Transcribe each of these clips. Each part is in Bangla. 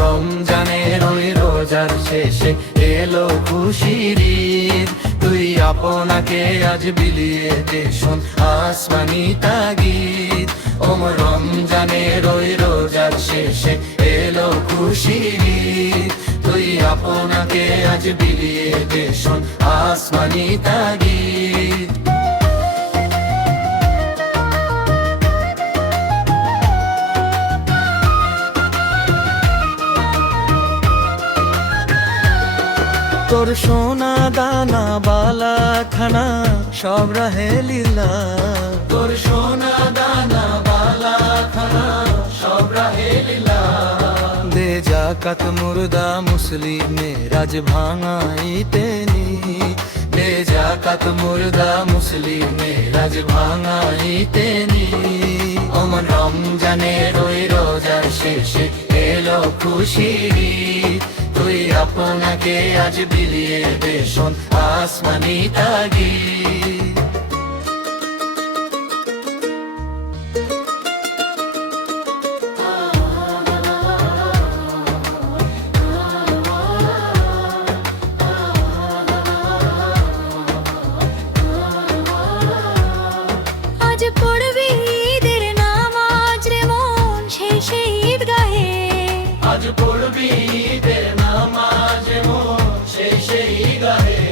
রমজানের ওই রোজার শেষে এলো খুশির ঈদ, তুই আপনাকে আজ বিলিয়ে দে শোন আসমানি তাগিদ। ওমর রমজানের ওই রোজার শেষে এলো খুশির ঈদ, তুই আপনাকে আজ বিলিয়ে দে শোন আসমানি তাগিদ। তোর সোনা দানা বালা খানা সব রাহে লীলা, তোর সোনা দানা বালা খানা সব রাহে লীলা। দে জাকাত মুর্দা মুসলিমে রাজ ভাঙাইতে নি, দে জাকাত মুর্দা মুসলিমে রাজ ভাঙাইতে নি। ওমন রমজানের ওই রোজার শেষে এলো খুশির ঈদ, তুই আপনাকে আজ বিলিয়ে দে শোন আসমানি তাগিদ। আজ পড়বি ঈদের নামাজ রে মন শেষে ঈদগাহে, আজ পড়বি ঈদের নামাজ মন শেষে ঈদগাহে।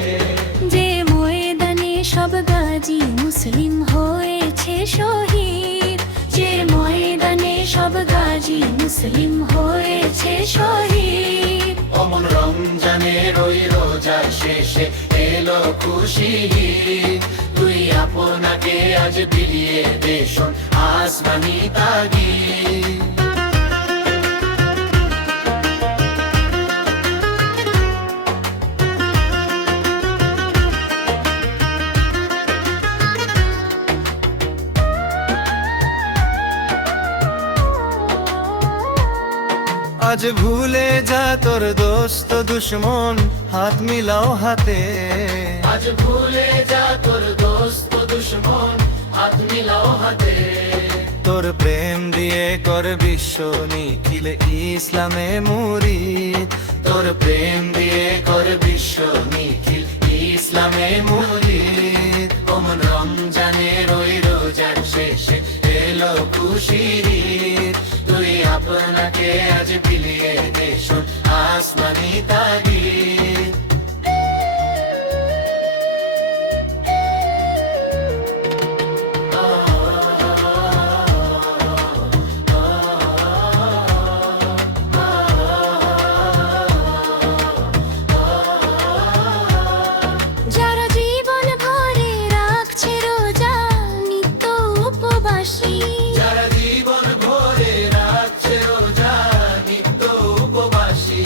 যে ময়দানে সব গাজী মুসলিম হয়েছে শহীদ, যে ময়দানে সব গাজী মুসলিম হয়েছে শহীদ। অমন রমজানের ওই রোজার শেষে এলো খুশির ঈদ, তুই আপনাকে আজ বিলিয়ে দে শোন আসমানি তাগিদ। আজ ভুলে যা তোর দোস্ত দুশ্মন হাত মিলাও হাতে, আজ ভুলে যা তোর দোস্ত দুশ্মন হাত মিলাও হাতে। তোর প্রেম দিয়ে কর বিশ্ব নিখিল ইসলামে মুরিদ, তোর প্রেম দিয়ে কর বিশ্ব নিখিল ইসলামে মুরিদ। ওমন রমজানের ওই রোজার শেষে এলো খুশির ঈদ, তুই আপনাকে আজ বিলিয়ে দে শোন আসমানি তাগিদ। যারা জীবন ভরে রাখছে রোজা নিত্য উপবাসী, যারা জীবন ভরে রাখছে রোজা নিত্য উপবাসী।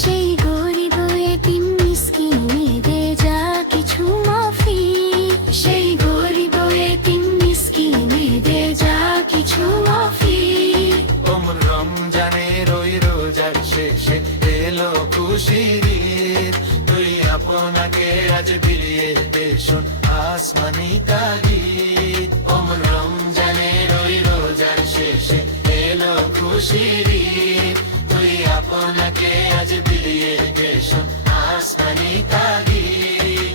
সেই গরিব এতিম মিসকিনেদের যা কিছু মাফি, সেই গরিব এতিম মিসকিনেদের যা কিছু মাফি। ওমন রমজানের ওই রোজার শেষে এলো খুশির ঈদ, তুই আপনাকে আজ বিলিয়ে দে শোন আসমানি তাগিদ। ওমন রমজানের ওই রোজার শেষে এলো খুশির ঈদ, তুই আপনাকে আজ বিলিয়ে দে শোন আসমানি তাগিদ।